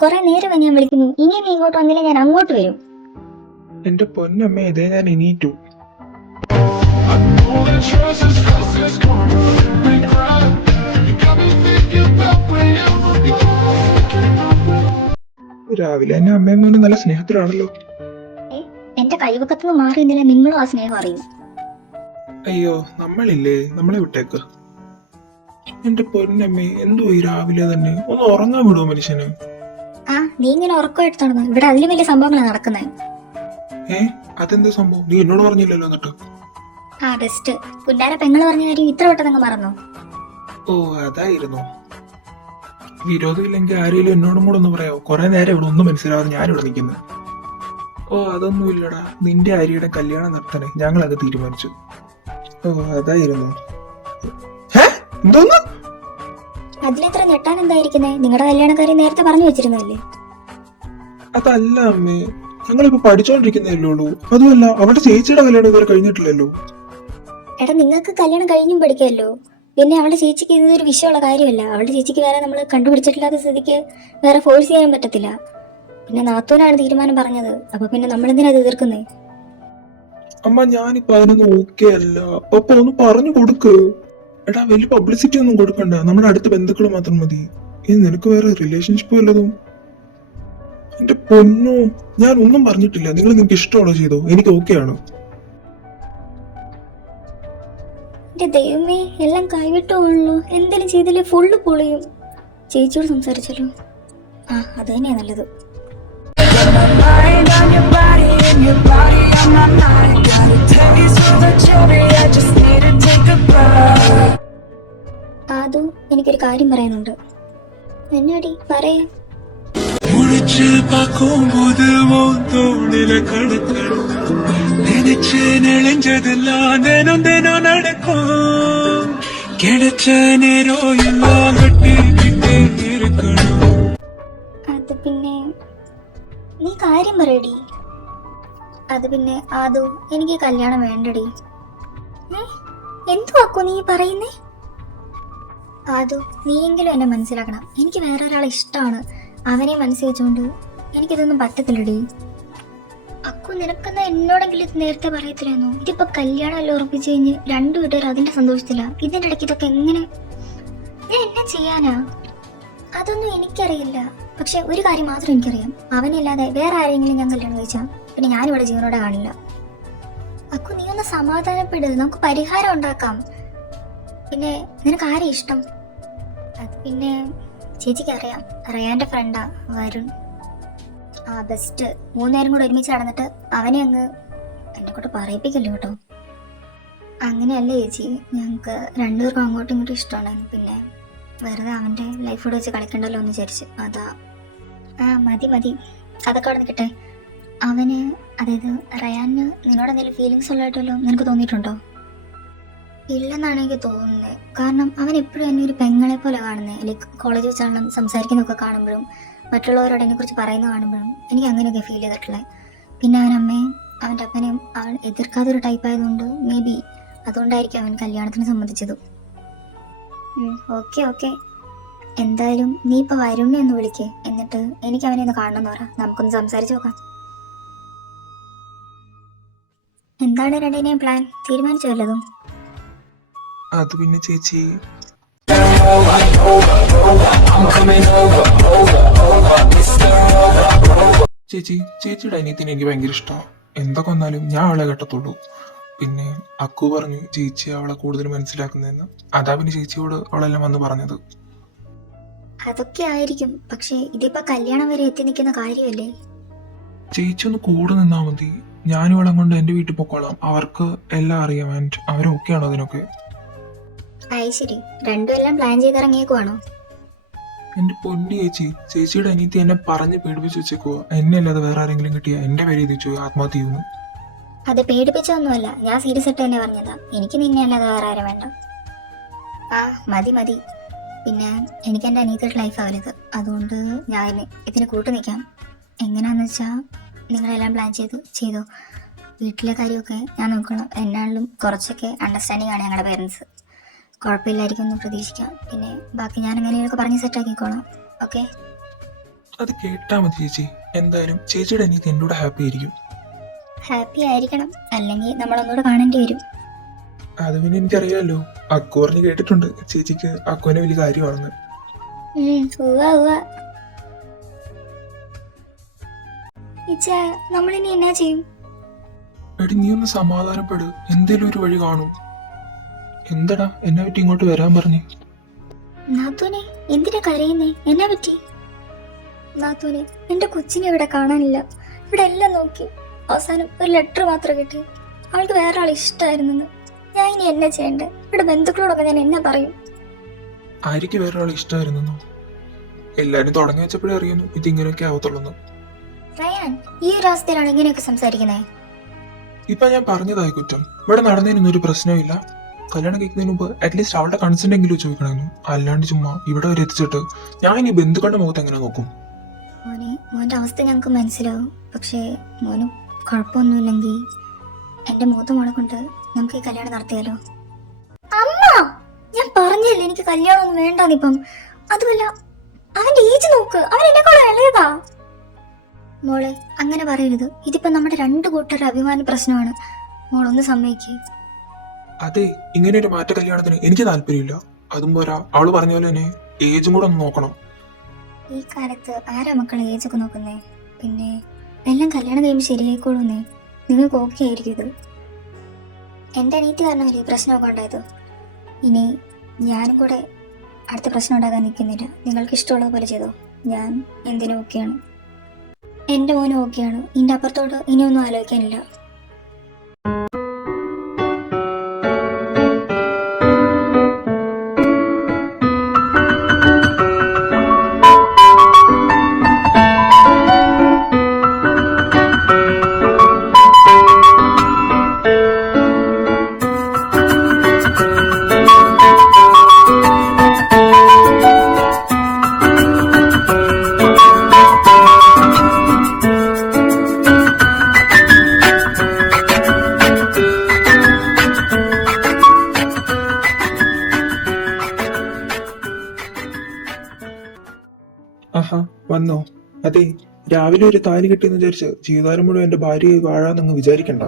കുറെ നേരമായി ഞാൻ വിളിക്കുന്നു. ഇനി നീ ഇങ്ങോട്ട് വന്നില്ല ഞാൻ അങ്ങോട്ട് വരും. എന്റെ പൊന്നമ്മേ, ഇതേ ഞാൻ എണീറ്റു. രാവിലെ എന്നെ അമ്മയും മോനും നല്ല സ്നേഹത്തിലാണല്ലോ. എന്റെ കൈവക്കത്തുനിന്ന് മാറിയില്ല, നിങ്ങളും ആ സ്നേഹം അറിയും. അയ്യോ, നമ്മളില്ലേ, നമ്മളെ വിട്ടേക്ക്. എന്റെ പൊന്നമ്മേ, എന്തോ ഈ രാവിലെ തന്നെ ഒന്ന് ഉറങ്ങാൻ വിടുവോ മനുഷ്യന്? ആ, നീ ഇങ്ങനെ ഉറക്കമായിട്ട് നടന്നു. ഇവിടെ അതിലും വലിയ സംഭവങ്ങളാണ് നടക്കുന്നത്. അതെന്താ സംഭവം? നീ എന്നോട് പറഞ്ഞില്ലല്ലോ എന്നിട്ട്. ആ ബെസ്റ്റ്. പുന്നാര പെങ്ങള് പറഞ്ഞ കാര്യം ഇത്ര പെട്ടെന്ന് മറന്നോ? ഓ, അതായിരുന്നു. വിരോധമില്ലെങ്കിൽ ആരെങ്കിലും എന്നോടും കൂടെ ഒന്ന് പറയാമോ? കുറെ നേരം ഇവിടെ ഒന്നും മനസ്സിലാവാതെ ഞാനിവിടെ നിൽക്കുന്നത്. ഓ, അതൊന്നുമില്ലടാ, നിന്റെ ആര്യയുടെ കല്യാണം നടത്താനേ ഞങ്ങളത് തീരുമാനിച്ചു. ഓ, അതായിരുന്നു. എന്തോന്ന്? അതിലെത്ര ഞെട്ടാൻ എന്തായിരിക്കുന്നേ? നിങ്ങളുടെ കല്യാണക്കാരി നേരത്തെ പറഞ്ഞു വെച്ചിരുന്നല്ലേ? അതല്ല അമ്മേ, ഞങ്ങളിപ്പോ പഠിച്ചോണ്ടിരിക്കുന്നതല്ലേ ഉള്ളൂ. അതുമല്ല, അവളുടെ ചേച്ചിയുടെ കല്യാണം ഇതുവരെ കഴിഞ്ഞിട്ടില്ലല്ലോ. എടാ, നിങ്ങൾക്ക് കല്യാണം കഴിഞ്ഞും പഠിക്കാമല്ലോ. പിന്നെ അവളുടെ ചേച്ചിക്ക് ഇതൊരു വിഷയമുള്ള കാര്യമല്ല. അവളുടെ ചേച്ചിക്ക് വേറെ നമ്മൾ കണ്ടുപിടിച്ചിട്ടില്ലാത്ത സ്ഥിതിക്ക് വേറെ ഫോഴ്സ് ചെയ്യാൻ പറ്റത്തില്ല. പിന്നെ നാത്തൂനാണ് തീരുമാനം പറഞ്ഞത്. അപ്പൊ പിന്നെ നമ്മളെന്തിനാ ഇത് എതിർക്കുന്നേ? അമ്മ, ഞാനിപ്പോ അതിനൊന്നും ഓക്കെ അല്ല. അപ്പൊ ഒന്ന് പറഞ്ഞു കൊടുക്ക്. എടാ, വലിയ പബ്ലിസിറ്റി ഒന്നും കൊടുക്കണ്ട, നമ്മുടെ അടുത്ത ബന്ധുക്കൾ മാത്രം മതി. ഇനി നിനക്ക് വേറെ റിലേഷൻഷിപ്പ് വല്ലതും? എന്റെ പൊന്നോ, ഞാൻ ഒന്നും പറഞ്ഞിട്ടില്ല. നിങ്ങൾ നിനക്ക് ഇഷ്ടമുള്ള ചെയ്തോ, എനിക്ക് ഓക്കെ ആണ്. എന്റെ ദൈവമേ, എല്ലാം കൈവിട്ടു പോകണല്ലോ. എന്തെങ്കിലും ചെയ്തില്ലേ ഫുള്ള് പൊളിയും. ചേച്ചിയോട് സംസാരിച്ചല്ലോ. ആ, അത് തന്നെയാ നല്ലത്. അതും എനിക്കൊരു കാര്യം പറയാനുണ്ട്. എന്നാടി പറയേ? അത് പിന്നെ നീ കാര്യം പറയടി. അത് പിന്നെ ആദു, എനിക്ക് കല്യാണം വേണ്ടടി. എന്തുവാക്കോ നീ പറയുന്നേ? ആദു, നീയെങ്കിലും എന്നെ മനസ്സിലാക്കണം. എനിക്ക് വേറെ ഒരാളെ ഇഷ്ടമാണ്. അവനെ മനസ്സിൽ വെച്ചുകൊണ്ട് എനിക്കിതൊന്നും പറ്റത്തില്ലടി. അക്കു, നിനക്കെന്നാ എന്നോടെങ്കിലും ഇത് നേരത്തെ പറയത്തില്ലായിരുന്നു? ഇതിപ്പോ കല്യാണം എല്ലാം ഉറപ്പിച്ചു കഴിഞ്ഞ് രണ്ടു വീട്ടുകാർ അതിന്റെ സന്തോഷത്തില്ല. ഇതിന്റെ ഇടയ്ക്ക് ഇതൊക്കെ എങ്ങനെ ഞാൻ എന്നാ ചെയ്യാനാ? അതൊന്നും എനിക്കറിയില്ല. പക്ഷെ ഒരു കാര്യം മാത്രം എനിക്കറിയാം, അവനില്ലാതെ വേറെ ആരെങ്കിലും ഞാൻ കല്യാണം കഴിച്ചാൽ പിന്നെ ഞാനിവിടെ ജീവനോടെ കാണില്ല. അക്കു, നീ ഒന്ന് സമാധാനപ്പെട്, നമുക്ക് പരിഹാരം ഉണ്ടാക്കാം. പിന്നെ നിനക്ക് ആരെ ഇഷ്ടം? അത് പിന്നെ ചേച്ചിക്ക് അറിയാം, റയാന്റെ ഫ്രണ്ടാ വരുൺ. ആ ബെസ്റ്റ്. മൂന്നുപേരും കൂടെ ഒരുമിച്ച് നടന്നിട്ട് അവനെ അങ്ങ് എന്നെ കൊണ്ട് പറയിപ്പിക്കല്ലോ കേട്ടോ. അങ്ങനെയല്ലേ ചേച്ചി, ഞങ്ങൾക്ക് രണ്ടുപേർക്കും അങ്ങോട്ടും ഇങ്ങോട്ടും ഇഷ്ടമുണ്ടായിരുന്നു. പിന്നെ വെറുതെ അവൻ്റെ ലൈഫോട് വെച്ച് കളിക്കണ്ടല്ലോ എന്ന് വിചാരിച്ചു, അതാ. ആ മതി മതി, അതൊക്കെ അവിടെ നിൽക്കട്ടെ. അവന്, അതായത് റയാന് നിന്നോട് എന്തെങ്കിലും ഫീലിങ്സ് ഉള്ളതായിട്ടല്ലോ നിനക്ക് തോന്നിയിട്ടുണ്ടോ? ഇല്ലെന്നാണ് എനിക്ക് തോന്നുന്നത്. കാരണം അവൻ എപ്പോഴും എന്നെ ഒരു പെങ്ങളെ പോലെ കാണുന്നത്. ലൈക്ക് കോളേജ് വെച്ചാണെങ്കിലും സംസാരിക്കുന്നതൊക്കെ കാണുമ്പോഴും മറ്റുള്ളവരോട് എന്നെ കുറിച്ച് പറയുന്നത് കാണുമ്പോഴും എനിക്ക് അങ്ങനെയൊക്കെ ഫീൽ ചെയ്തിട്ടുള്ളത്. പിന്നെ അവൻ അമ്മയും അവൻ്റെ അപ്പനെയും അവൻ എതിർക്കാത്തൊരു ടൈപ്പ് ആയതുകൊണ്ട് മേ ബി അതുകൊണ്ടായിരിക്കും അവൻ കല്യാണത്തിന് സമ്മതിച്ചത്. ഓക്കെ ഓക്കെ, എന്തായാലും നീ ഇപ്പോൾ വരുണ്ണെ ഒന്ന് വിളിക്കേ, എന്നിട്ട് എനിക്ക് അവനെ ഒന്ന് കാണണമെന്ന് പറ, നമുക്കൊന്ന് സംസാരിച്ച് നോക്കാം. എന്താണ് രണ്ടിനെയും പ്ലാൻ? തീരുമാനിച്ചു വല്ലതും? അത് പിന്നെ ചേച്ചി, ചേച്ചിയുടെ അനിയത്തിന് എനിക്ക് ഭയങ്കര ഇഷ്ടമാണ്. എന്തൊക്കെ വന്നാലും ഞാൻ അവളെ കെട്ടത്തുള്ളൂ. പിന്നെ അക്കു പറഞ്ഞു ചേച്ചി അവളെ കൂടുതൽ മനസ്സിലാക്കുന്നതെന്ന്. അതാ പിന്നെ ചേച്ചിയോട് അവളെല്ലാം വന്ന് പറഞ്ഞത്. അതൊക്കെ ആയിരിക്കും, പക്ഷേ ഇതിപ്പോ കല്യാണം വരെ എത്തി നിൽക്കുന്ന കാര്യമല്ലേ? ചേച്ചി ഒന്ന് കൂടെ നിന്നാ മതി. ഞാനും അവളെ കൊണ്ട് എന്റെ വീട്ടിൽ പൊക്കോളാം. അവർക്ക് എല്ലാം അറിയാം. ആൻഡ് അവരൊക്കെയാണോ അതിനൊക്കെ? ആയി ശരി, രണ്ടും എല്ലാം പ്ലാൻ ചെയ്തിറങ്ങിയേക്കുവാണോ? എന്റെ പൊന്നി ചേച്ചി, ചേച്ചിയുടെ അനിയത്തി എന്നെ പറഞ്ഞ് പേടിപ്പിച്ച് വെച്ചേക്കുവോ. എന്നെ അല്ലാതെ വേറെ ആരെങ്കിലും കിട്ടിയ എന്റെ പേര് എഴുതിച്ചു ആത്മഹത്യ ചെയ്യുന്നു. അത് പേടിപ്പിച്ചൊന്നുമല്ല, ഞാൻ സീരിയസ് ആയിട്ട് തന്നെ പറഞ്ഞതാ. എനിക്ക് നിന്നെ അല്ലാതെ വേറെ ആരും വേണ്ട. ആ മതി മതി. പിന്നെ എനിക്ക് എൻ്റെ അനിയത്തിയുടെ ലൈഫാണ് വലുത്. അതുകൊണ്ട് ഞാൻ ഇതിന് കൂട്ടു നിൽക്കാം. എങ്ങനെയാണെന്ന് വെച്ചാൽ നിങ്ങളെല്ലാം പ്ലാൻ ചെയ്തോ. വീട്ടിലെ കാര്യമൊക്കെ ഞാൻ നോക്കണം. എന്നാണെങ്കിലും കുറച്ചൊക്കെ അണ്ടർസ്റ്റാൻഡിങ് ആണ് ഞങ്ങളുടെ പേരൻസ്. കുഴപ്പമില്ലായിരിക്കും എന്ന് പ്രതീക്ഷിക്കാം. പിന്നെ ബാക്കി ഞാൻ എങ്ങനെയൊക്കെ പറഞ്ഞ് സെറ്റാക്കിക്കോളാം. ഓക്കെ? അത് കേട്ടാ മതി ചേച്ചി. എന്തായാലും ചേച്ചിയുടെ അനിയത്തി എൻ്റെ കൂടെ ഹാപ്പി ആയിരിക്കും. ഹാപ്പി ആയിരിക്കണം, അല്ലെങ്കിൽ നമ്മളൊന്നുകൂടെ കാണേണ്ടി വരും. അത് പിന്നെ എനിക്കറിയാലോ. അക്കു പറഞ്ഞ് കേട്ടിട്ടുണ്ട് ചേച്ചിക്ക് അക്കുവിനെ വലിയ കാര്യമാണെന്ന്. ഉവ്വ. ഇച്ചാ, നമ്മളിനി എന്നാ ചെയ്യും? എടി നീ ഒന്ന് സമാധാനപ്പെട്, എന്തേലും ഒരു വഴി കാണും. എന്തടാ എന്നെ പറ്റി ഇങ്ങോട്ട് വരാൻ പറഞ്ഞേ? നാത്തൂനെ, എന്തിനാ കരയുന്നേ? എന്നാ പറ്റി? നാത്തൂനെ, എന്റെ കൊച്ചിനെ ഇവിടെ കാണാനില്ല. ഇവിടെ എല്ലാം നോക്കി. അവസാനം ഒരു ലെറ്റർ മാത്രം കിട്ടി. അവൾക്ക് വേറെ ആൾ ഇഷ്ടമായിരുന്നെന്ന്. ഞാൻ ഇനി എന്നാ ചെയ്യണ്ടേ? ഇവിടെ ബന്ധുക്കളോടൊക്കെ ഞാൻ എന്നാ പറയും? ആര്യക്ക് വേറെ ആൾ ഇഷ്ടമായിരുന്നോ? എല്ലാരും തുടങ്ങി വെച്ചപ്പോഴേ അറിയുന്നു ഇതിങ്ങനെയൊക്കെ ആവത്തുള്ളൂ. റയാൻ, ഈ ഒരു അവസ്ഥയിലാണ് ഇങ്ങനെയൊക്കെ സംസാരിക്കുന്നേ? ഇപ്പൊ ഞാൻ പറഞ്ഞതായി കുറ്റം. ഇവിടെ നടന്നതിനൊന്നും ഒരു പ്രശ്നമില്ല. കല്യാണം കഴിക്കുന്നതിന് മുമ്പ് അറ്റ്ലീസ്റ്റ് അവളുടെ കൺസെന്റ് എങ്കിലും ചോദിക്കണമെന്നു. അല്ലാണ്ട് ചുമ്മാ ഇവിടെ വരെ എത്തിച്ചിട്ട് ഞാൻ ഇനി ബന്ധുക്കളുടെ മുഖത്ത് എങ്ങനെ നോക്കും? മോന്റെ അവസ്ഥ ഞങ്ങൾക്ക് മനസ്സിലാവും. പക്ഷേ മോന് കുഴപ്പമൊന്നുമില്ലെങ്കിൽ എന്റെ മൂത്ത മോളെ കൊണ്ട് നമുക്ക് ഈ കല്യാണം നടത്തിയാലോ? അമ്മ, ഞാൻ പറഞ്ഞല്ലേ എനിക്ക് കല്യാണം ഒന്നും വേണ്ടാന്നിപ്പം. അതുമല്ല, അവന്റെ ഏജ് നോക്ക്, അവൻ എന്നെക്കാളും ഇളയതാ. മോളെ, അങ്ങനെ പറയരുത്. ഇതിപ്പോ നമ്മുടെ രണ്ടു കൂട്ടരുടെ അഭിമാന പ്രശ്നമാണ്. മോളൊന്ന് സമ്മതിക്കേ. അതെ, ഇങ്ങനെ ഒരു മാറ്റ കല്യാണത്തിന് എനിക്ക് താല്പര്യമില്ല. അതും പോരാ, അവള് പറഞ്ഞ പോലെ തന്നെ ഏജും കൂടെ ഒന്ന് നോക്കണം. ഈ കാലത്ത് ആരാ മക്കളെ ഏജൊക്കെ നോക്കുന്നേ? പിന്നെ എല്ലാം കല്യാണം കഴിയുമ്പോൾ ശരിയായിക്കോളൂന്നേ. നിങ്ങൾക്ക് ഓക്കെ ആയിരിക്കും ഇത്. എൻ്റെ അനീതി കാരണമല്ലേ ഈ പ്രശ്നമൊക്കെ ഉണ്ടായത്. ഇനി ഞാനും കൂടെ അടുത്ത പ്രശ്നം ഉണ്ടാകാൻ നിൽക്കുന്നില്ല. നിങ്ങൾക്ക് ഇഷ്ടമുള്ള പോലെ ചെയ്തോ. ഞാൻ എന്തിനും ഓക്കെയാണ്. എൻ്റെ മോനും ഓക്കെയാണ്. ഇതിൻ്റെ അപ്പുറത്തോട്ട് ഇനിയൊന്നും ആലോചിക്കാനില്ല. ആഹാ, വന്നോ? അതെ, രാവിലെ ഒരു താലി കിട്ടിയെന്ന് വിചാരിച്ച് ജീവിതകാലം മുഴുവൻ എന്റെ ഭാര്യയായി വാഴാന്നങ്ങ് വിചാരിക്കണ്ട.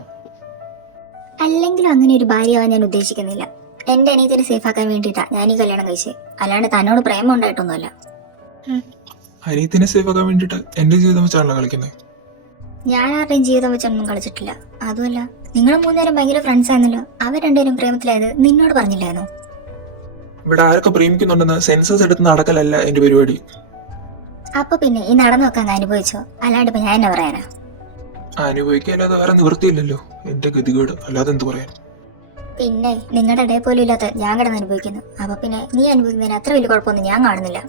അല്ലെങ്കിലും അങ്ങനെ ഒരു ഭാര്യയാവാൻ ഞാൻ ഉദ്ദേശിക്കുന്നില്ല. എൻ്റെ അനിയത്തിനെ സേഫ് ആക്കാൻ വേണ്ടിയിട്ടാ ഞാൻ ഈ കല്യാണം കഴിച്ചത്. അല്ലാണ്ട് തന്നോട് പ്രേമം ഉണ്ടായിട്ടൊന്നുമല്ല. അനിയത്തിനെ സേഫ് ആക്കാൻ വേണ്ടിട്ട് എന്റെ ജീവിതം വെച്ചാണല്ലോ കളിക്കുന്നത്. ഞാൻ ആരുടെയും ജീവിതം വെച്ചൊന്നും കളിച്ചിട്ടില്ല. അതുമല്ല, നിങ്ങൾ മൂന്നുപേരും ഭയങ്കര ഫ്രണ്ട്സ് ആയിരുന്നല്ലോ. അവർ രണ്ടുപേരും പ്രേമത്തിലായത് നിന്നോട് പറഞ്ഞില്ലായിരുന്നോ? ഇവിടെ ആരൊക്കെ പ്രേമിക്കുന്നുണ്ടെന്ന് സെൻസസ് എടുത്ത് നടക്കലല്ല എന്റെ പരിപാടി. അപ്പൊ പിന്നെ ഈ നടന്നു നോക്കാൻ അനുഭവിച്ചോ? അല്ലാണ്ട് ഇപ്പൊ ഞാൻ എന്നാ പറയാനാ? അനുഭവിക്കാല്ലാതെ വേറെ നിവൃത്തിയില്ലല്ലോ. എന്റെ ഗതികേട് അല്ലാതെ എന്ത് പറയാൻ. പിന്നെ നിങ്ങളുടെ ഇടയിൽ പോലും ഇല്ലാത്ത ഞാൻ കിടന്ന് അനുഭവിക്കുന്നു. അപ്പൊ പിന്നെ നീ അനുഭവിക്കുന്നതിന് അത്ര വലിയ കുഴപ്പമൊന്നും ഞാൻ കാണുന്നില്ല.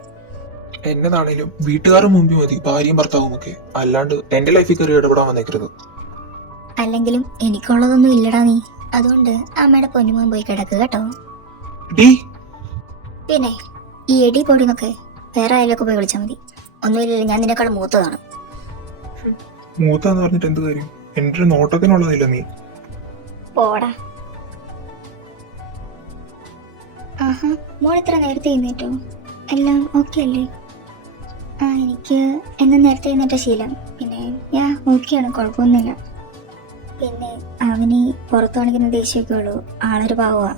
എന്നതാണേലും വീട്ടുകാരുടെ മുമ്പിൽ മതി ഭാര്യയും ഭർത്താവും ഒക്കെ. അല്ലാണ്ട് എന്റെ ലൈഫിൽ കയറി ഇടപെടാൻ വന്നേക്കരുത്. അല്ലെങ്കിലും എനിക്കുള്ളതൊന്നും ഇല്ലടാ നീ. അതുകൊണ്ട് അമ്മയുടെ പൊന്നുമോൻ പോയി കിടക്കുക കേട്ടോ. പിന്നെ ഈ എടി പൊടിന്നൊക്കെ വേറെ ആയാലൊക്കെ പോയി വിളിച്ചാൽ മതി. ഒന്നുമില്ലല്ലോ, ഞാൻ നിന്നെക്കാളും മൂത്തതാണ്. മൂത്താന്ന് പറഞ്ഞിട്ട് എന്ത് കാര്യം? എന്റെ ഒരു നോട്ടത്തിനുള്ളതില്ല നീ. പോടാ. ആഹാ, മോൾ ഇത്ര നേരത്തെ എഴുന്നേറ്റോ? എല്ലാം ഓക്കെ അല്ലേ? എനിക്ക് എന്നും നേരത്തെ എഴുന്നേറ്റ ശീലം. പിന്നെ ഞാൻ ഓക്കെയാണ്, കുഴപ്പമൊന്നുമില്ല. പിന്നെ അവന് പുറത്തു കാണിക്കുന്ന ദേഷ്യമൊക്കെ ഉള്ളൂ. ആളൊരു പാവമാ.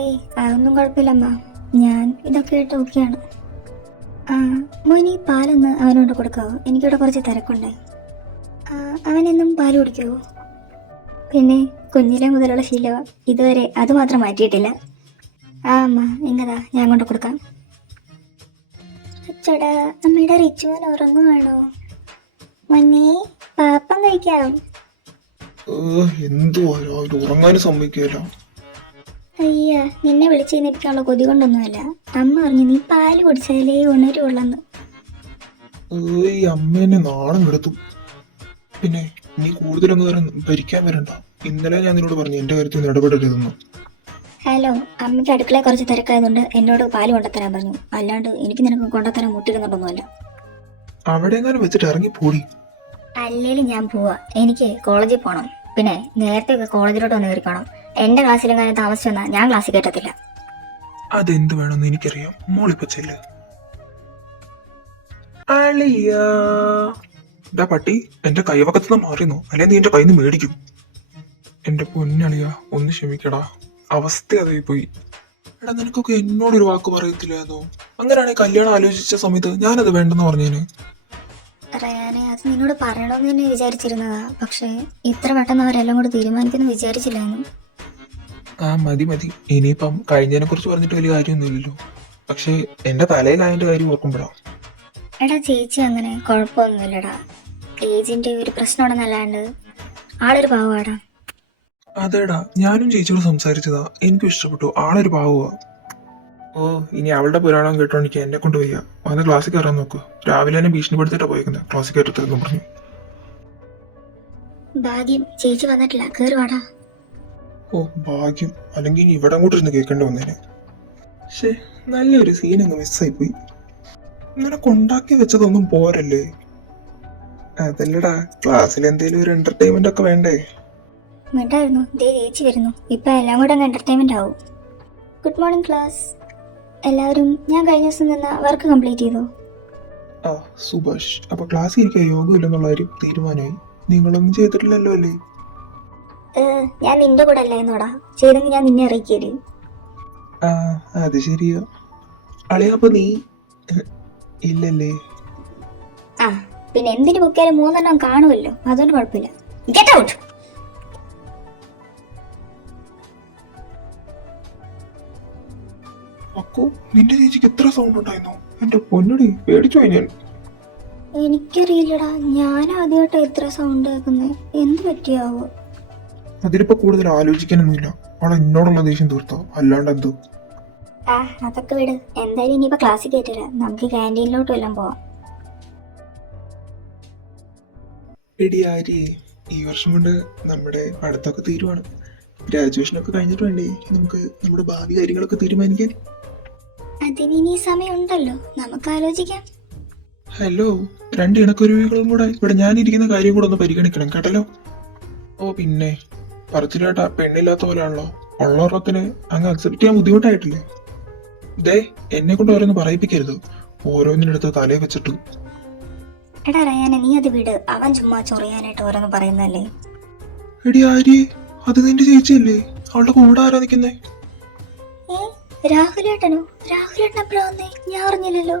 ഏയ്, അതൊന്നും കുഴപ്പമില്ലമ്മ. ഞാൻ ഇതൊക്കെ ആയിട്ട് ഓക്കെയാണ്. മോനി പാലൊന്ന് അവനോട് കൊടുക്കാവോ? എനിക്കിവിടെ കുറച്ച് തിരക്കുണ്ട്. അവനെന്നും പാല് കുടിക്കുമോ? പിന്നെ കുഞ്ഞിലെ മുതലുള്ള ശീലവ, ഇതുവരെ അത് മാത്രം മാറ്റിയിട്ടില്ല. അമ്മ ഇങ്ങതാ, ഞാൻ കൊണ്ട് കൊടുക്കാം. അച്ചടാ, അമ്മയുടെ റിച്ചുവൻ ഉറങ്ങുവാണോ? മോനെ, പാപ്പം കഴിക്കാം. ഉറങ്ങാനും സമ്മതിക്കില്ല. അയ്യ, നിന്നെ വിളിച്ചെഴുന്നേൽക്കാനുള്ള കൊതി കൊണ്ടൊന്നുമല്ല. അമ്മ പറഞ്ഞു നീ പാല് കുടിച്ചാലേ ഉണരുള്ളന്ന്. അമ്മേനെ നാണം കെടുത്തു. പിന്നെ നീ കൂടുതലൊന്നും ഭരിക്കാൻ വരണ്ട. ഇന്നലെ ഞാൻ നിന്നോട് പറഞ്ഞു എന്റെ കാര്യത്തിൽ ഇടപെടരുതെന്ന്. ഹലോ, അമ്മയ്ക്ക് അടുക്കളയിൽ കുറച്ച് തിരക്കായതുകൊണ്ട് എന്നോട് പാല് കൊണ്ടുത്തരാൻ പറഞ്ഞു. അല്ലാണ്ട് എനിക്ക് നിനക്ക് കൊണ്ടുത്തരാൻ മുട്ടിരുന്നുണ്ടൊന്നുമല്ല. അവിടെ എങ്ങാനും വെച്ചിട്ട് ഇറങ്ങി പോടി. അല്ലേലും ഞാൻ പോവാ. എനിക്ക് കോളേജിൽ പോകണം. പിന്നെ നേരത്തെ കോളേജിലോട്ട് ഒന്ന് കയറിക്കണം. എന്റെ ക്ലാസ്സിലെങ്ങാനും താമസിച്ചു വന്നാൽ ഞാൻ ക്ലാസ്സിൽ കയറ്റത്തില്ല. അതെന്ത് വേണമെന്ന് എനിക്കറിയാം. മോളിപ്പോ ചെല്ല്. അളിയാ ഇതാ പട്ടി എന്റെ കൈവക്കത്തുനിന്ന് മാറിയെന്നോ അല്ലെ നീ എന്റെ കയ്യിൽ നിന്ന് മേടിക്കും. എന്റെ പൊന്നളിയാ ഒന്ന് ക്ഷമിക്കടാ, അവസ്ഥ അതായി പോയി. എടാ നിനക്കൊക്കെ എന്നോടൊരു വാക്ക് പറയത്തില്ലാന്നോ? അങ്ങനെയാണെങ്കിൽ കല്യാണം ആലോചിച്ച സമയത്ത് ഞാനത് വേണ്ടെന്ന് പറഞ്ഞേന്. റയാനെ, അത് നിന്നോട് പറയണമെന്ന് തന്നെ വിചാരിച്ചിരുന്നതാ. പക്ഷേ ഇത്ര പെട്ടെന്ന് അവരെല്ലാം കൂടെ തീരുമാനിക്കുന്നു വിചാരിച്ചില്ലായിരുന്നു. ആ മതി മതി, ഇനിയിപ്പം കഴിഞ്ഞതിനെ കുറിച്ച് പറഞ്ഞിട്ട് വലിയ കാര്യമൊന്നുമില്ലല്ലോ. പക്ഷേ എന്റെ തലയിൽ അതിന്റെ കാര്യം ഓർക്കുമ്പോഴാ. എടാ ചേച്ചി അങ്ങനെ കുഴപ്പമൊന്നുമില്ലടാ. ഏജിന്റെ ഒരു പ്രശ്നമാണെന്നല്ലാണ്ട് ആളൊരു പാവാടാ. അതേടാ ഞാനും ചേച്ചിയോട് സംസാരിച്ചതാ, എനിക്കും ഇഷ്ടപ്പെട്ടു, ആളൊരു പാവുക. ഓ ഇനി അവളുടെ പുരാണം കേട്ടോണ്ടിരിക്കുക, എന്നെ കൊണ്ട് വയ്യ. വന്ന് ക്ലാസ്സിൽ കയറാൻ നോക്ക്. രാവിലെ തന്നെ ഭീഷണിപ്പെടുത്തിട്ടാ പോയേക്കുന്നത്, ക്ലാസ്സിൽ കയറ്റത്തെന്ന് പറഞ്ഞു. ഭാഗ്യം ചേച്ചി വന്നിട്ടില്ല, കേറി വാടാ. ഓ ഭാഗ്യം, അല്ലെങ്കിൽ ഇനി ഇവിടെ അങ്ങോട്ട് ഇരുന്ന് കേൾക്കേണ്ടി വന്നേനെ. പക്ഷേ നല്ലൊരു സീൻ അങ്ങ് മിസ്സായി പോയി. ഇങ്ങനെ കൊണ്ടാക്കി വെച്ചതൊന്നും പോരല്ലേ. അതല്ലടാ, ക്ലാസ്സിൽ എന്തെങ്കിലും ഒരു എന്റർടൈൻമെന്റ് ഒക്കെ വേണ്ടേ? മിണ്ടായിരുന്നു, ദേ ചേച്ചി വരുന്നു. ഇപ്പൊ എല്ലാം കൂടെ അങ്ങ് എന്റർടൈൻമെന്റ് ആവും. Good morning class. എല്ലാവരും ഞാൻ കഴിഞ്ഞ ദിവസം നിന്ന വർക്ക് കംപ്ലീറ്റ് ചെയ്തോ? ആ സുഭാഷ്, അപ്പൊ ക്ലാസ്സിൽ ഇരിക്കാൻ യോഗമില്ലെന്നുള്ള കാര്യം തീരുമാനമായി. നിങ്ങളൊന്നും ചെയ്തിട്ടില്ലല്ലോ അല്ലേ? ഞാൻ നിന്റെ കൂടെ അല്ലായിരുന്നോടാ, ചെയ്തെങ്കിൽ ഞാൻ നിന്നെ അറിയിക്കല്. ആ അത് ശരിയാ. അളിയപ്പൊ നീ ഇല്ലല്ലേ? ആ പിന്നെ എന്തിനു പൊക്കിയാലും 3 കാണുമല്ലോ, അതുകൊണ്ട് കുഴപ്പമില്ല. Get out. അക്കോ നിന്റെ ചേച്ചിക്ക് എത്ര സൗണ്ട് ഉണ്ടായിരുന്നു? എന്റെ പൊന്നടി പേടിച്ചു പോയി ഞാൻ. എനിക്കറിയില്ലടാ, ഞാൻ ആദ്യമായിട്ടാ ഇത്ര സൗണ്ട് കേൾക്കുന്നേ. എന്ത് പറ്റിയാവോ? അതിലിപ്പോ കൂടുതൽ ആലോചിക്കാനൊന്നുമില്ല. അവളെ എന്നോടുള്ള ദേഷ്യം തീർത്തോ, അല്ലാണ്ട് എന്തോ. ആ അതൊക്കെ വിട്. എന്തായാലും ഇനിയിപ്പോ ക്ലാസ്സിൽ കയറ്റില്ല, നമുക്ക് ക്യാൻറ്റീനിലോട്ട് എല്ലാം പോവാം. എടി ആര്യ, ഈ വർഷം കൊണ്ട് നമ്മുടെ പഠിത്തമൊക്കെ തീരുവാണ്. ഗ്രാജുവേഷൻ ഒക്കെ കഴിഞ്ഞിട്ട് വേണ്ടേ നമുക്ക് നമ്മുടെ ഭാവി കാര്യങ്ങളൊക്കെ തീരുമാനിക്കാൻ? അതിന് ഇനി സമയമുണ്ടല്ലോ, നമുക്ക് ആലോചിക്കാം. ഹലോ, 2 ഇണക്കുരുവികളും കൂടെ ഇവിടെ ഞാനിരിക്കുന്ന കാര്യം കൂടെ ഒന്ന് പരിഗണിക്കണം കേട്ടല്ലോ. ഓ പിന്നെ പറച്ചിലേട്ടാ പെണ്ണില്ലാത്ത പോലെയാണല്ലോ. ഉള്ളവർക്കത്തിന് അങ്ങ് അക്സെപ്റ്റ് ചെയ്യാൻ ബുദ്ധിമുട്ടായിട്ടില്ലേ? ദേ എന്നെ കൊണ്ട് ഓരോന്ന് പറയിപ്പിക്കരുത്, ഓരോന്നിനടുത്ത് തലയെ വെച്ചിട്ട്. എടാ റയാനെ, നീ അത് വിട്. അവൻ ചുമ്മാ ചൊറിയാനായിട്ട് ഓരോന്ന് പറയുന്നല്ലേ. എടി ആര്യ, അത് നിന്റെ ചേച്ചിയല്ലേ? അവളുടെ കൂടെ ആരാ നിൽക്കുന്നേ? രാഹുലേട്ടനോ? രാഹുലേട്ടൻ എപ്പോഴാ വന്നേ? ഞാൻ അറിഞ്ഞില്ലല്ലോ.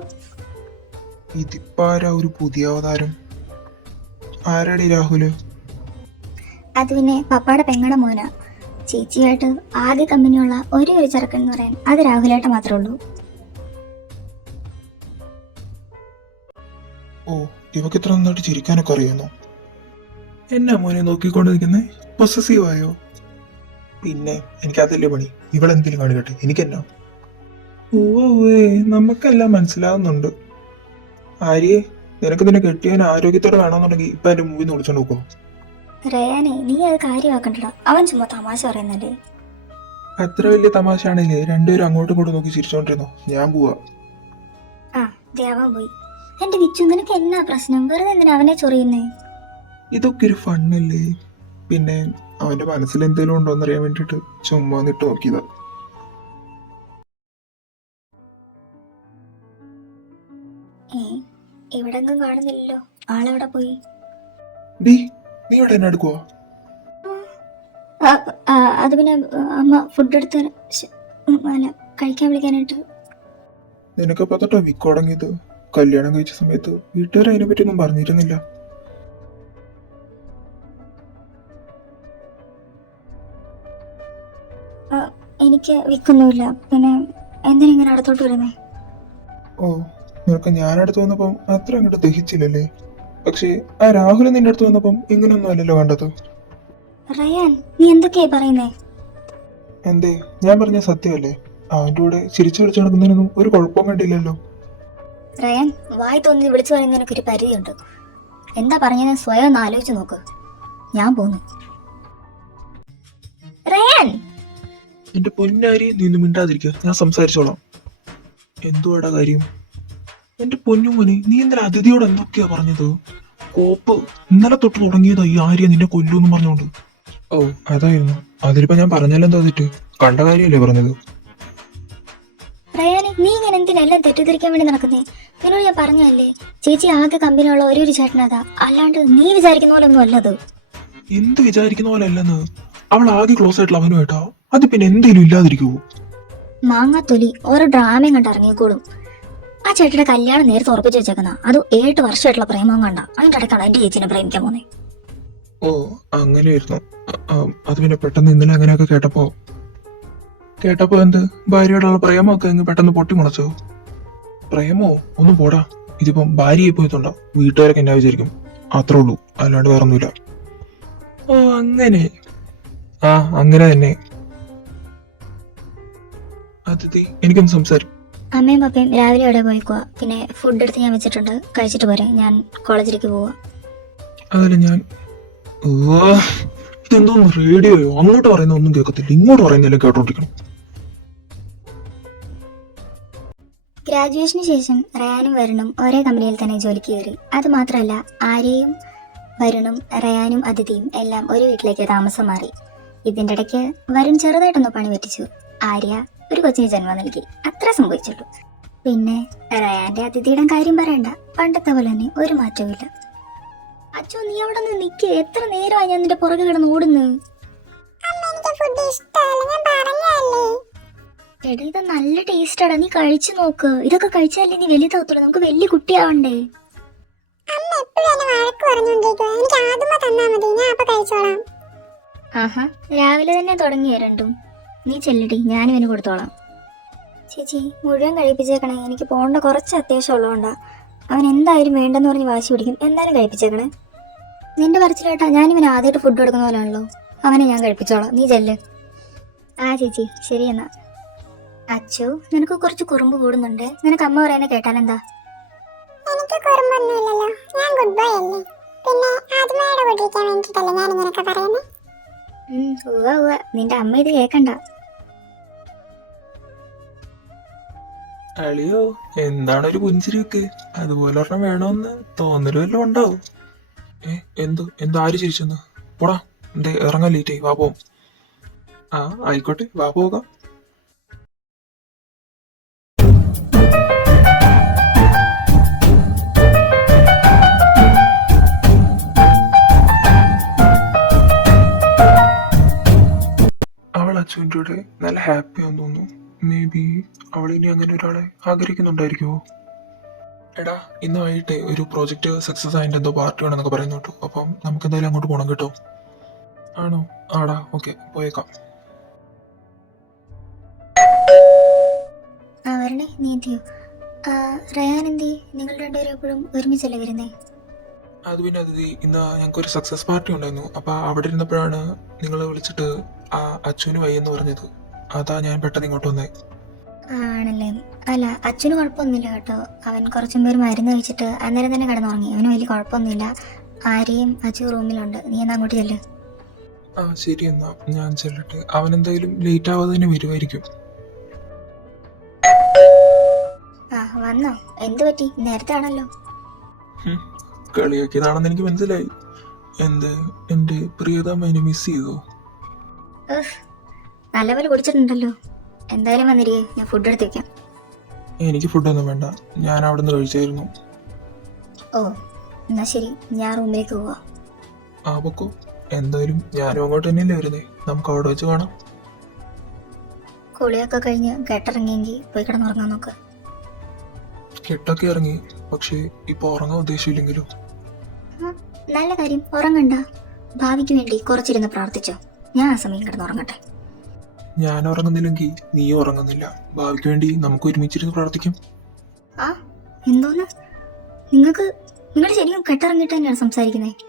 ഇതിപ്പാരാ ഒരു പുതിയ അവതാരം? ആരാടി രാഹുല്? അത് പിന്നെ പപ്പാടെ പെങ്ങടെ മോനാ. ചേച്ചിയായിട്ട് ആകെ കമ്പനിയുള്ള ഒരേ ഒരു ചെറുക്കൻ എന്ന് പറയാൻ അത് രാഹുലേട്ടൻ മാത്രമേ ഉള്ളൂ. ഓ ഇവക്ക് ഇത്ര നന്നായിട്ട് ചിരിക്കാനൊക്കെ അറിയുന്നു. എന്നാ മോനെ നോക്കിക്കൊണ്ട് നിൽക്കുന്നേ? പൊസസീവായോ? പിന്നെ എനിക്കതല്ലേ പണി. ഇവളെന്തെങ്കിലും കാണിക്കട്ടെ, എനിക്കെന്നാ? ഓവേ നമുക്കെല്ലാം മനസ്സിലാവുന്നുണ്ട്. ആര്യെ, നിനക്ക് നിന്നെ കെട്ടിയവൻ ആരോഗ്യത്തോടെ വേണമെന്നുണ്ടെങ്കിൽ ഇപ്പൊ എന്റെ മൂവിന്ന് വിളിച്ചോണ്ട് നോക്കോ? റയാനെ, നീ അത് കാര്യമാക്കണ്ടടാ. അവൻ ചുമ്മാ തമാശ പറയുന്നല്ലേ. അത്ര വലിയ തമാശയാണല്ലേ? രണ്ടുപേരും അങ്ങോട്ടും ഇങ്ങോട്ടും നോക്കി ചിരിച്ചോണ്ടിരുന്നോ? ഞാൻ പോവാ. ആ ദേവാൻ പോയി. എന്റെ വിച്ചു, നിനക്ക് എന്നാ പ്രശ്നം? വെറുതെ എന്തിനാ അവനെ ചൊറിയുന്നേ? ഇതൊക്കെ ഒരു ഫണ്ണല്ലേ? പിന്നെ അവന്റെ മനസ്സിൽ എന്തെങ്കിലും ഉണ്ടോന്നറിയാൻ വേണ്ടിട്ട് ചുമ്മാ നിട്ട് നോക്കിയതാ. ഇവിടെ ഒന്നും കാണുന്നില്ലല്ലോ. ആളെവിടെ പോയി? ഡീ നീ ഇവിടെ എന്നെ എടുക്കുവാ? അത് പിന്നെ അമ്മ ഫുഡ് എടുത്ത് അല്ല കഴിക്കാൻ വിളിക്കാനായിട്ട്. നിനക്കപ്പോ തൊട്ടാ വിക്ക് തുടങ്ങിയത്? കല്യാണം കഴിച്ച സമയത്ത് വീട്ടുകാർ അതിനെ പറ്റിയൊന്നും പറഞ്ഞിരുന്നില്ല. എനിക്ക് വിക്കൊന്നുമില്ല. പിന്നെ എന്തിനാ ഇങ്ങനെ അടുത്തോട്ട് വരുന്നേ? ഓ നിനക്ക് ഞാൻ അടുത്ത് വന്നപ്പം അത്ര അങ്ങോട്ട് ദഹിച്ചില്ലല്ലേ? പക്ഷേ ആ രാഹുൽ നിന്റെ അടുത്ത് വന്നപ്പം ഇങ്ങനൊന്നും അല്ലല്ലോ കണ്ടത്. റയാൻ, നീ എന്തൊക്കെയാ പറയുന്നേ? എന്തേ, ഞാൻ പറഞ്ഞ സത്യമല്ലേ? അവന്റെ കൂടെ ചിരിച്ചു കളിച്ചു നടക്കുന്നതിനൊന്നും ഒരു കുഴപ്പം കണ്ടില്ലല്ലോ. റയാൻ, വായി തോന്നി വിളിച്ചു പറയുന്നതിനൊക്കെ ഒരു പരിധിയുണ്ട്. എന്താ പറഞ്ഞതെന്ന് സ്വയം ഒന്ന് ആലോചിച്ച് നോക്ക്. ഞാൻ പോന്നു. റയാൻ, എന്റെ പൊന്നാരി നീ ഒന്നും മിണ്ടാതിരിക്കുക, ഞാൻ സംസാരിച്ചോളാം. എന്തുവാടാ കാര്യം? എന്റെ പൊന്നുമോനെ, നീ ഇന്നലെ അതിഥിയോട് എന്തൊക്കെയാ പറഞ്ഞത്? കോപ്പ് ഇന്നലെ തൊട്ട് തുടങ്ങിയതാ ഈ ആര്യ നിന്നെ കൊല്ലൂന്ന് പറഞ്ഞോണ്ട്. ഓ അതായിരുന്നു. അതിലിപ്പോ ഞാൻ പറഞ്ഞാലെന്താ തെറ്റ്? കണ്ട കാര്യമല്ലേ പറഞ്ഞത്. റയാനെ, നീ ഇങ്ങനെ എന്തിനാ എന്തിനാ എല്ലാം തെറ്റിദ്ധരിക്കാൻ വേണ്ടി നടക്കുന്നേ? നിന്നോട് ഞാൻ പറഞ്ഞല്ലേ, ചേച്ചി ആകെ കമ്പനിയുള്ള ഒരു ചേട്ടനതാ, അല്ലാണ്ട് നീ വിചാരിക്കുന്ന പോലെ ഒന്നും അല്ലത്. എന്ത് വിചാരിക്കുന്ന പോലെ അല്ലെന്ന്. അവൾ ആകെ ക്ലോസ് ആയിട്ടുള്ള അവനുമായിട്ടാ. അത് പിന്നെ എന്തെങ്കിലും ഇല്ലാതിരിക്കുവോ? മാങ്ങാത്തൊലി ഓരോ ഡ്രാമയും കണ്ട് ഇറങ്ങിക്കോളും. ആ ചേട്ടന്റെ കല്യാണം നേരത്തെ ഉറപ്പിച്ച് വെച്ചേക്കുന്ന, അത് 7 വർഷമായിട്ടുള്ള പ്രേമം കണ്ട. അതിന്റെ ഇടയ്ക്കാണ് എന്റെ ചേച്ചിനെ പ്രേമിക്കാൻ പോന്നെ. ഓ, അങ്ങനെയായിരുന്നു. അത് പിന്നെ പെട്ടെന്ന് ഇന്നലെ അങ്ങനെയൊക്കെ കേട്ടപ്പോ എന്ത് ഭാര്യയോടുള്ള പ്രേമൊക്കെ അങ്ങ് പെട്ടെന്ന് പൊട്ടിമുളച്ചോ? പ്രേമോ ഒന്നും പോടാ. ഇതിപ്പം ഭാര്യയെ പോയിട്ടുണ്ടോ, വീട്ടുകാരൊക്കെ എന്നാ വിചാരിക്കും, അത്രേ ഉള്ളൂ, അല്ലാണ്ട് വേറെ ഒന്നുമില്ല. ഓ അങ്ങനെ. ആ, അങ്ങനെ തന്നെ. അതിഥി എനിക്കൊന്ന് സംസാരിക്കും. അമ്മയും പപ്പയും രാവിലെ അവിടെ പോയിക്കുവാ. പിന്നെ ഫുഡ് എടുത്ത് ഞാൻ വെച്ചിട്ടുണ്ട്, കഴിച്ചിട്ട് പോരെ. ഞാൻ കോളേജിലേക്ക് പോവാ. അതല്ല ഞാൻ, ഓ, ഇതെന്തോന്ന് റേഡിയോയോ? അങ്ങോട്ട് പറയുന്ന ഒന്നും കേൾക്കത്തില്ല, ഇങ്ങോട്ട് പറയുന്നതെല്ലാം കേട്ടോണ്ടിരിക്കണം. ഗ്രാജുവേഷന് ശേഷം റയാനും വരുണും ഒരേ കമ്പനിയിൽ തന്നെ ജോലിക്ക് കയറി. അത് മാത്രമല്ല, ആര്യയും വരുണും റയാനും അതിഥിയും എല്ലാം ഒരു വീട്ടിലേക്ക് താമസം മാറി. ഇതിൻ്റെ ഇടയ്ക്ക് വരുൺ ചെറുതായിട്ടൊന്ന് പണി പറ്റിച്ചു. ആര്യ ഒരു കൊച്ചിന് ജന്മം നൽകി. അത്ര സംഭവിച്ചുള്ളൂ. പിന്നെ റയാന്റെ അതിഥിയുടെ കാര്യം പറയണ്ട, പണ്ടത്തെ പോലെ തന്നെ ഒരു മാറ്റവും. അച്ഛോ, നീ അവിടെ നിന്ന് നിൽക്ക്. എത്ര നേരമായി ഞാൻ നിന്റെ പുറകെ കിടന്ന് ഓടുന്നു. എടാ, ഇത് നല്ല ടേസ്റ്റാടാ, നീ കഴിച്ചു നോക്ക്. ഇതൊക്കെ കഴിച്ചാലേ നീ വലുതാവത്തുള്ളൂ, നമുക്ക് വലിയ കുട്ടിയാവണ്ടേ. ആഹാ, രാവിലെ തന്നെ തുടങ്ങിയ രണ്ടും. നീ ചെല്ലടി, ഞാനും ഇവന് കൊടുത്തോളാം. ചേച്ചി, മുഴുവൻ കഴിപ്പിച്ചേക്കണേ. എനിക്ക് പോകേണ്ട കുറച്ച് അത്യാവശ്യം ഉള്ളതുകൊണ്ടാ. അവൻ എന്തായാലും വേണ്ടെന്ന് പറഞ്ഞ് വാശി പിടിക്കും. എന്തായാലും കഴിപ്പിച്ചേക്കണേ. നിന്റെ പറച്ചിലേട്ടാ, ഞാനിവന് ആദ്യമായിട്ട് ഫുഡ് കൊടുക്കുന്ന പോലെയാണല്ലോ. അവനെ ഞാൻ കഴിപ്പിച്ചോളാം, നീ ചെല്ല്. ആ ചേച്ചി, ശരി എന്നാ. അച്ചു, നിനക്ക് കുറച്ച് കുറുമ്പ് കൂടുന്നുണ്ട്. നിനക്ക് അമ്മ പറയുന്നത് കേട്ടാലെന്താ? എനിക്ക് കുറുമ്പൊന്നുമില്ലല്ലോ, ഞാൻ ഗുഡ് ബോയ് അല്ലേ. പിന്നെ ആദ്യമായിട്ട് കുടിക്കാൻ വേണ്ടിട്ടല്ലേ ഞാൻ ഇങ്ങനെയൊക്കെ പറയുന്നത്. ഉവ്വ, നിന്റെ അമ്മ ഇത് കേക്കണ്ട. അളിയോ, എന്താണ് ഒരു പുഞ്ചിരിയൊക്കെ? അതുപോലെ ഒരെണ്ണം വേണമെന്ന് തോന്നല് വല്ലതും ഉണ്ടോ? എന്തോ ആര് ചിരിച്ചെന്ന്? പോടാ, എന്തേ ഇറങ്ങാൻ ലേറ്റായി, വാ പോവും. ആ, ആയിക്കോട്ടെ, വാ പോകാം. അവൾ അച്ഛൻ്റെ കൂടെ നല്ല ഹാപ്പിയാന്ന് തോന്നുന്നു. മേ ബി അവൾ ഇനി അങ്ങനെ ഒരാളെ ആഗ്രഹിക്കുന്നുണ്ടായിരിക്കുമോ? എടാ, ഇന്ന് വൈകിട്ട് ഒരു പ്രോജക്റ്റ് സക്സസ് ആയിട്ട് എന്തോ പാർട്ടി വേണമെന്നൊക്കെ പറയുന്നു കേട്ടോ. അപ്പം നമുക്ക് എന്തായാലും അങ്ങോട്ട് പോകണം കേട്ടോ. ആണോ? ആടാ, ഓക്കെ, പോയേക്കാം. വരണേ, നീ എന്തിയോ? റയാൻ എന്തി? നിങ്ങൾ രണ്ടുപേരും എപ്പോഴും ഒരുമിച്ചല്ലേ വരുന്നേ? അത് പിന്നെ അതിഥി, ഇന്ന് ഞങ്ങൾക്ക് ഒരു സക്സസ് പാർട്ടി ഉണ്ടായിരുന്നു. അപ്പൊ അവിടെ ഇരുന്നപ്പോഴാണ് നിങ്ങളെ വിളിച്ചിട്ട് ആ അച്ഛന് വയ്യെന്ന് പറഞ്ഞത്. അതാ ഞാൻ പെട്ടെന്ന് ഇങ്ങോട്ട് വന്നേ. ആണല്ലേ? അല്ല, അച്ഛന് കുഴപ്പമൊന്നുമില്ല കേട്ടോ. അവൻ കുറച്ചും പേര് മരുന്ന് കഴിച്ചിട്ട് അന്നേരം തന്നെ കിടന്നുറങ്ങി. അവന് വലിയ കുഴപ്പമൊന്നുമില്ല. ആരെയും അച്ഛൻ റൂമിലുണ്ട്. നീ എന്നാ അങ്ങോട്ട് ചെല്ല്. ആ, ശരി, എന്നാ ഞാൻ ചെല്ലട്ടെ. അവൻ എന്തായാലും ലേറ്റ് ആവാതെ തന്നെ വരുമായിരിക്കും. വന്നോ? എന്ത് പറ്റി? നേരത്തെ ആണല്ലോ. കളിയാക്കിയതാണെന്ന് എനിക്ക് മനസ്സിലായി. എന്റെ പ്രിയതമ്മനെ മിസ് ചെയ്തോ? നല്ലപോലെ കുടിച്ചിട്ടുണ്ടല്ലോ. എന്തായാലും വന്നിരിക്കേ, ഞാൻ ഫുഡ് എടുത്ത് വെക്കാം. എനിക്ക് ഫുഡൊന്നും വേണ്ട, ഞാൻ അവിടെ നിന്ന് കഴിച്ചായിരുന്നു. ഓ, എന്നാ ശരി, ഞാൻ റൂമിലേക്ക് പോവാ. ആ, പൊക്കോ. എന്തായാലും ഞാനും അങ്ങോട്ട് തന്നെയല്ലേ വരുന്നേ. നമുക്ക് അവിടെ വെച്ച് കാണാം. കുളിയൊക്കെ കഴിഞ്ഞ് കെട്ടിറങ്ങിയെങ്കിൽ പോയി കിടന്നുറങ്ങാൻ നോക്ക്. കെട്ടൊക്കെ ഇറങ്ങി, പക്ഷേ ഇപ്പൊ ഉറങ്ങാൻ ഉദ്ദേശമില്ലെങ്കിലും. നല്ല കാര്യം, ഉറങ്ങണ്ട. ഭാവിക്ക് വേണ്ടി കുറച്ചിരുന്ന് പ്രാർത്ഥിച്ചോ. ഞാൻ ആ സമയം കിടന്നുറങ്ങട്ടെ. ഞാൻ ഉറങ്ങുന്നില്ലെങ്കിൽ നീ ഉറങ്ങുന്നില്ല. ഭാവിക്ക് വേണ്ടി നമുക്ക് ഒരുമിച്ചിരുന്ന് പ്രാർത്ഥിക്കാം. ആ, എന്തോന്ന്? നിങ്ങൾ ശരിക്കും കെട്ടിറങ്ങിയിട്ട് തന്നെയാണ് സംസാരിക്കുന്നത്?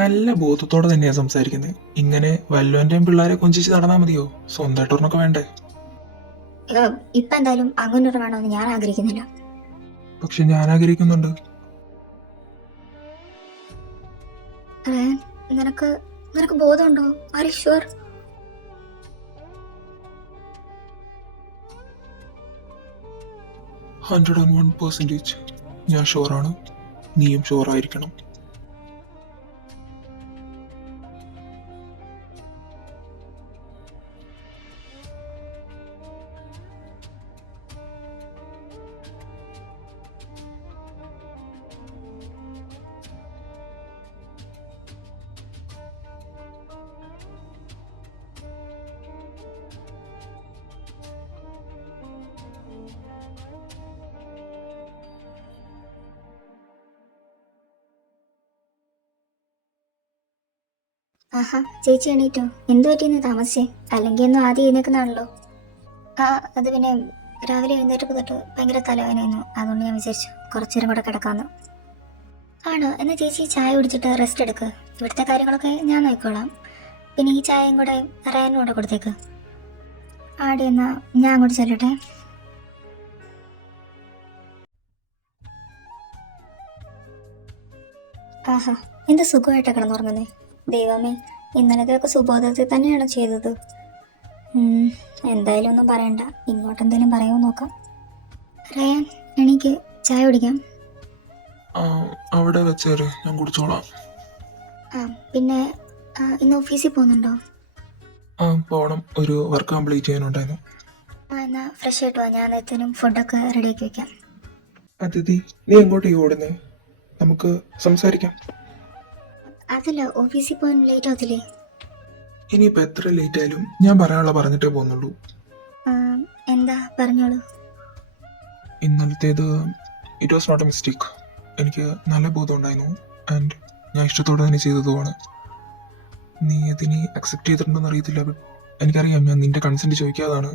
നല്ല ബോധത്തോടെ തന്നെയാണ് സംസാരിക്കുന്നത്. ഇങ്ങനെ വല്ലവന്റെയും പിള്ളേരെ കൊഞ്ചിച്ച് നടന്നാ മതിയോ? സ്വന്തമായിട്ട് ഒരെണ്ണൊക്കെ വേണ്ടേ? ഇപ്പൊ എന്തായാലും അങ്ങനൊരു വേണമെന്ന് ഞാൻ ആഗ്രഹിക്കുന്നില്ല. പക്ഷെ ഞാൻ ആഗ്രഹിക്കുന്നുണ്ട്. നിനക്ക് ബോധമുണ്ടോ? Are you sure? 101% ഞാൻ ഷുവറാണ്. നീയും ഷുവറായിരിക്കണം. ആഹാ ചേച്ചി എണീറ്റോ? എന്തു പറ്റിയെന്ന് താമസിച്ചേ? അല്ലെങ്കിൽ ഒന്നും ആദ്യം എഴുന്നേക്കുന്നതാണല്ലോ. ആ അത് പിന്നെ രാവിലെ എഴുന്നേറ്റപ്പോൾ തൊട്ട് ഭയങ്കര തലവേദനയായിരുന്നു. അതുകൊണ്ട് ഞാൻ വിചാരിച്ചു കുറച്ചു നേരം കൂടെ കിടക്കാമെന്ന്. ആണോ? എന്നാൽ ചേച്ചി ചായ കുടിച്ചിട്ട് റെസ്റ്റ് എടുക്ക്. ഇവിടുത്തെ കാര്യങ്ങളൊക്കെ ഞാൻ നോക്കിക്കോളാം. പിന്നെ ഈ ചായയും കൂടെ റയാനും കൂടെ കൊടുത്തേക്ക്. ആടെ എന്നാ ഞാൻ അങ്ങോട്ട് ചെല്ലട്ടെ. ആഹാ എന്ത് സുഖമായിട്ടാ കിടന്നുറങ്ങുന്നേ. ദൈവമേ, ഇന്നലത്തെയൊക്കെ സുബോധത്തിൽ തന്നെയാണ് ചെയ്തത്. എന്തായാലും ഒന്നും പറയണ്ട. ഇങ്ങോട്ടെന്തെങ്കിലും പറയുമോ നോക്കാം. റയാൻ എനിക്ക് ചായ കുടിക്കാം. അവിടെ വെച്ചേര്, ഞാൻ കുടിച്ചോളാം. പിന്നെ ഇന്ന് ഓഫീസിൽ പോകുന്നുണ്ടോ? പോണം, ഒരു വർക്ക് കംപ്ലീറ്റ് ചെയ്യാനുണ്ടായിരുന്നു. എന്നാൽ ഫ്രഷ് ആയിട്ട് വാ, ഞാൻ നേരത്തേനും ഫുഡൊക്കെ റെഡിയാക്കി വെക്കാം. അതിഥി, നീ എങ്ങോട്ടേക്ക് ഓടുന്നേ? നമുക്ക് സംസാരിക്കാം. അതല്ല, ഓഫീസിൽ പോകാൻ ലേറ്റ് ആവത്തില്ലേ? ഇനിയിപ്പോൾ എത്ര ലേറ്റ് ആയാലും ഞാൻ പറയാനുള്ള പറഞ്ഞിട്ടേ പോകുന്നുള്ളൂ. എന്താ പറഞ്ഞോളൂ. ഇന്നലത്തേത് it was not a mistake. എനിക്ക് നല്ല ബോധം ഉണ്ടായിരുന്നു ആൻഡ് ഞാൻ ഇഷ്ടത്തോടെ തന്നെ ചെയ്തതുമാണ്. നീ അതിനെ അക്സെപ്റ്റ് ചെയ്തിട്ടുണ്ടെന്ന് അറിയത്തില്ല. ബട്ട് എനിക്കറിയാം, ഞാൻ നിന്റെ കൺസെൻറ്റ് ചോദിക്കാതാണ്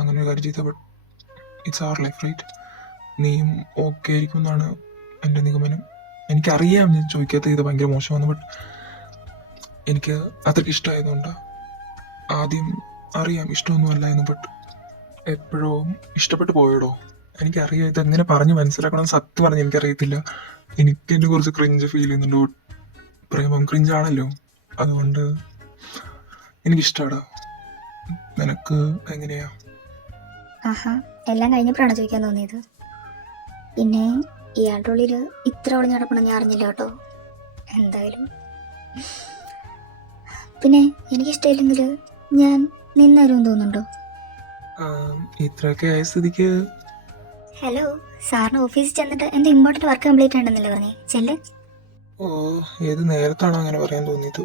അങ്ങനെ ഒരു കാര്യം ചെയ്തത്. ബട്ട് ഇറ്റ്സ് അവർ ലൈഫ്, റൈറ്റ്? നീയും ഓക്കെ ആയിരിക്കും എന്നാണ് എൻ്റെ നിഗമനം. എനിക്കറിയാം ഞാൻ ചോദിക്കാത്ത ഇത് ഭയങ്കര മോശമാണ്. ബട്ട് എനിക്ക് അത്രയ്ക്ക് ഇഷ്ടമായതുകൊണ്ടാണ്. ആദ്യം അറിയാം ഇഷ്ടമൊന്നും അല്ലായിരുന്നു. ബട്ട് എപ്പോഴോ ഇഷ്ടപ്പെട്ടു പോയടോ. എനിക്കറിയാം ഇതെങ്ങനെ പറഞ്ഞ് മനസ്സിലാക്കണം. സത്യം പറഞ്ഞ് എനിക്കറിയത്തില്ല. എനിക്ക് എന്നെ കുറച്ച് ക്രിഞ്ച് ഫീൽ ചെയ്യുന്നുണ്ട്. പ്രേമം ക്രിഞ്ചാണല്ലോ, അതുകൊണ്ട് എനിക്കിഷ്ടമാടാ. നിനക്ക് എങ്ങനെയാ? ആഹാ എല്ലാം കഴിഞ്ഞപ്പോഴാണ് ചോദിക്കാൻ തോന്നിയത്. പിന്നെ ഇയാളുടെ ഉള്ളിൽ ഇത്ര ഒളിഞ്ഞ് നടക്കണം ഞാൻ അറിഞ്ഞില്ല കേട്ടോ. എന്തായാലും പിന്നെ എനിക്കിഷ്ടമില്ലെങ്കിൽ ഞാൻ നിന്നാരും തോന്നുന്നുണ്ടോ? ഇത്രയൊക്കെ ആയ സ്ഥിതിക്ക് ഹലോ, സാറിന് ഓഫീസിൽ ചെന്നിട്ട് എൻ്റെ ഇമ്പോർട്ടൻറ്റ് വർക്ക് കംപ്ലീറ്റ് ഉണ്ടെന്നല്ലേ പറഞ്ഞേ? ചെല്ല്. ഏത് നേരത്താണോ അങ്ങനെ പറയാൻ തോന്നിയത്?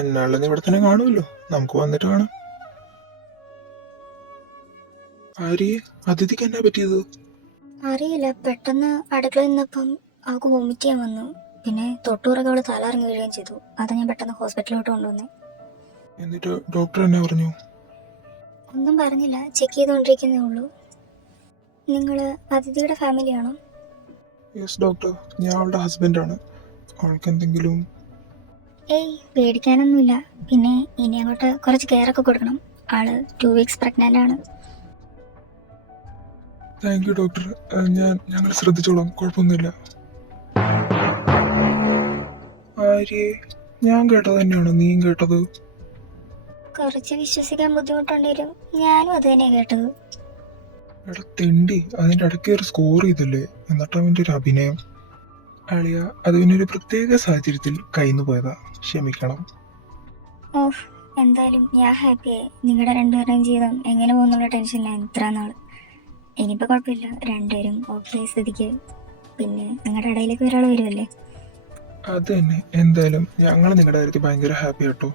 എന്നാളും ഇവിടെ തന്നെ കാണുമല്ലോ, നമുക്ക് വന്നിട്ട് കാണാം. ആര്യ, അതിഥിക്ക് എന്നാ പറ്റിയത്? അറിയില്ല, പെട്ടെന്ന് അടുക്കളയിൽ നിന്നപ്പം അവൾക്ക് വോമിറ്റ് ചെയ്യാൻ വന്നു. പിന്നെ തൊട്ടുപുറകെ അവൾ തല ഇറങ്ങി വീഴുകയും ചെയ്തു. അതാ ഞാൻ പെട്ടെന്ന് ഹോസ്പിറ്റലിലോട്ട് കൊണ്ടുവന്നേ. എന്നിട്ട് ഡോക്ടർ എന്നാ പറഞ്ഞു? ഒന്നും പറഞ്ഞില്ല, ചെക്ക് ചെയ്തുകൊണ്ടിരിക്കുന്നേ ഉള്ളൂ. നിങ്ങൾ അതിഥിയുടെ ഫാമിലിയാണോ? യെസ് ഡോക്ടർ, ഞാൻ അവളുടെ ഹസ്ബൻഡാണ്. അവൾക്ക് എന്തെങ്കിലും? ഏയ് പേടിക്കാനൊന്നുമില്ല. പിന്നെ ഇനി അങ്ങോട്ട് കുറച്ച് കെയർ ഒക്കെ കൊടുക്കണം. ആള് 2 weeks പ്രഗ്നൻ്റ് ആണ്. താങ്ക് യു ഡോക്ടർ, ഞങ്ങൾ ശ്രദ്ധിച്ചോളാം, കുഴപ്പമൊന്നുമില്ല. ആര്യ, ഞാൻ കേട്ടത് തന്നെയാണോ നീയും കേട്ടത്? കുറച്ച് വിശ്വസിക്കാൻ ബുദ്ധിമുട്ടുണ്ടെങ്കിലും ഞാനും അത് തന്നെയാണ് കേട്ടത്. എടാ തെണ്ടി, അതിൻ്റെ ഇടയ്ക്ക് ഒരു സ്കോർ ചെയ്തല്ലേ, എന്നിട്ട് അവൻ്റെ ഒരു അഭിനയം. അളിയ, അത് പിന്നെ ഒരു പ്രത്യേക സാഹചര്യത്തിൽ കയ്യിന്ന് പോയതാ, ക്ഷമിക്കണം. ഓഹ്, എന്തായാലും ഞാൻ ഹാപ്പിയായി. നിങ്ങളുടെ രണ്ടുപേരുടെയും ജീവിതം എങ്ങനെ പോകുന്നുള്ള ടെൻഷനിലാണ് ഇത്ര നാൾ. ഇനിയിപ്പോൾ കുഴപ്പമില്ല, രണ്ടുപേരും ഓക്കെ സ്ഥിതിക്ക് പിന്നെ നിങ്ങളുടെ ഇടയിലേക്ക് ഒരാൾ വരുമല്ലേ. അത് തന്നെ, എന്തായാലും ഞങ്ങൾ നിങ്ങളുടെ കാര്യത്തിൽ ഭയങ്കര ഹാപ്പി കേട്ടോ.